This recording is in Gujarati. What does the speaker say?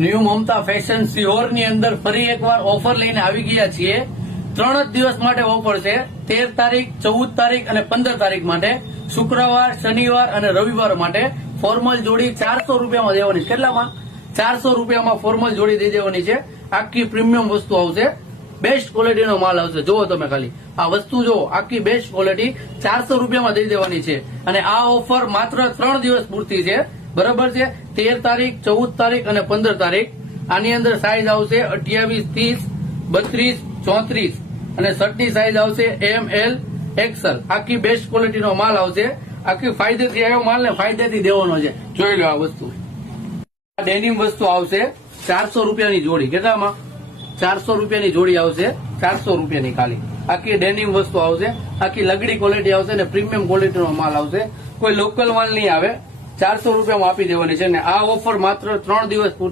ન્યૂ મમતા ફેશન સિહોર ની અંદર ફરી એકવાર ઓફર લઈને આવી ગયા છીએ. 3 જ દિવસ માટે ઓફર છે. 13 તારીખ, 14 તારીખ અને 15 તારીખ માટે, શુક્રવાર, શનિવાર અને રવિવાર માટે ફોર્મલ જોડી 400 રૂપિયામાં દેવાની. કેટલામાં? 400 રૂપિયામાં ફોર્મલ જોડી દઈ દેવાની છે. આખી પ્રીમિયમ વસ્તુ આવશે, બેસ્ટ ક્વોલિટીનો માલ આવશે. જુઓ તમે ખાલી આ વસ્તુ જુઓ, આખી બેસ્ટ ક્વોલિટી 400 રૂપિયામાં દઈ દેવાની છે. અને આ ઓફર માત્ર 3 દિવસ પૂરતી છે, બરાબર છે. 13 તારીખ, 14 તારીખ અને 15 તારીખ. આની અંદર સાઈઝ આવશે 28, 30, 32, 34 અને શર્ટની સાઈઝ આવશે ML, XL. આખી બેસ્ટ ક્વોલિટીનો માલ આવશે. આખી ફાયદેથી આવ્યો માલ ને ફાયદેથી દેવાનો છે. જોઈ લો આ વસ્તુ. ડેનિમ વસ્તુ આવશે 400 રૂપિયાની જોડી. કેટલામાં? 400 રૂપિયાની જોડી આવશે. 400 રૂપિયાની ખાલી આખી ડેનિમ વસ્તુ આવશે. આખી લગડી ક્વોલિટી આવશે ને પ્રીમિયમ ક્વોલિટીનો માલ આવશે. કોઈ લોકલ માલ નહીં આવે. 400 રૂપિયામાં આપી દેવાની છે. ને આ ઓફર માત્ર 3 દિવસ પૂરતી